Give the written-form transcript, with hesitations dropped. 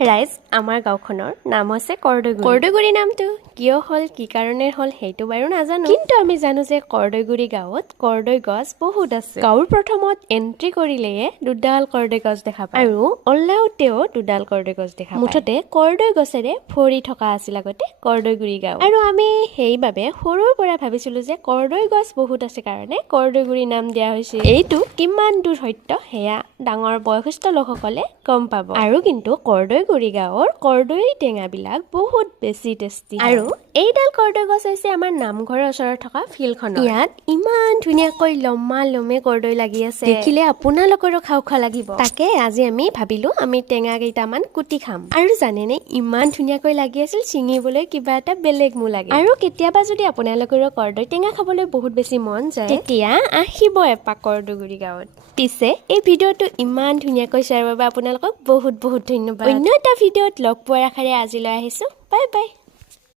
ৰাইজ আমাৰ গাঁওখনৰ নাম হৈছে কৰ্দৈগুৰি। কৰ্দৈগুৰি নামটো কিয় হ'ল কি কাৰণে হ'ল সেইটো বাৰু নাজানো, কিন্তু আমি জানো যে কৰ্দৈগুৰি গাঁৱত কৰ্দৈ গছ বহুত আছে। গাঁৱৰ প্ৰথমত এন্ট্ৰি কৰিলেয়ে দুডাল কৰ্দৈ গছ দেখা পায় আৰু ওলাওতেও দুডাল কৰ্দৈ গছ দেখা পায়। মুঠতে কৰ্দৈ গছেৰে ভৰি থকা আছিল আগতে কৰ্দৈগুৰি গাঁও। আৰু আমি সেইবাবে সৰুৰ পৰা ভাবিছিলো যে কৰ্দৈ গছ বহুত আছে কাৰণে কৰ্দৈগুৰি নাম দিয়া হৈছে। এইটো কিমান দূৰ সত্য সেয়া ডাঙৰ বয়সস্থ লোকসকলে গম পাব। আৰু কিন্তু কৰ্দৈগুৰি গাঁৱৰ কৰ্দৈ টেঙাবিলাক বহুত বেছি টেষ্টি। আৰু এইডাল কৰ্দৈ গছ হৈছে আমাৰ নামঘৰৰ ওচৰত থকা ফিল্ডখন। ইয়াত ইমান ধুনীয়াকৈ লম্মা লমে কৰ্দৈ লাগি আছে, দেখিলে আপোনালোকৰো খাওঁ খাওঁ লাগিব। তাকে আজি আমি ভাবিলো আমি টেঙা কেইটামান কুটি খাম। আৰু জানেনে ইমান ধুনীয়াকৈ লাগি আছিল, ছিঙিবলৈ কিবা এটা বেলেগ মোৰ লাগে। আৰু কেতিয়াবা যদি আপোনালোকৰো কৰ্দৈ টেঙা খাবলৈ বহুত বেছি মন যায় তেতিয়া আহিব এপাক কৰ্দৈগুৰি গাঁৱত। পিছে এই ভিডিঅ'টো ইমান ধুনীয়াকৈ চোৱাৰ বাবে আপোনালোকক বহুত বহুত ধন্যবাদ। অন্য এটা ভিডিঅ'ত লগ পোৱাৰ আশাৰে আজিলৈ আহিছো। Bye bye.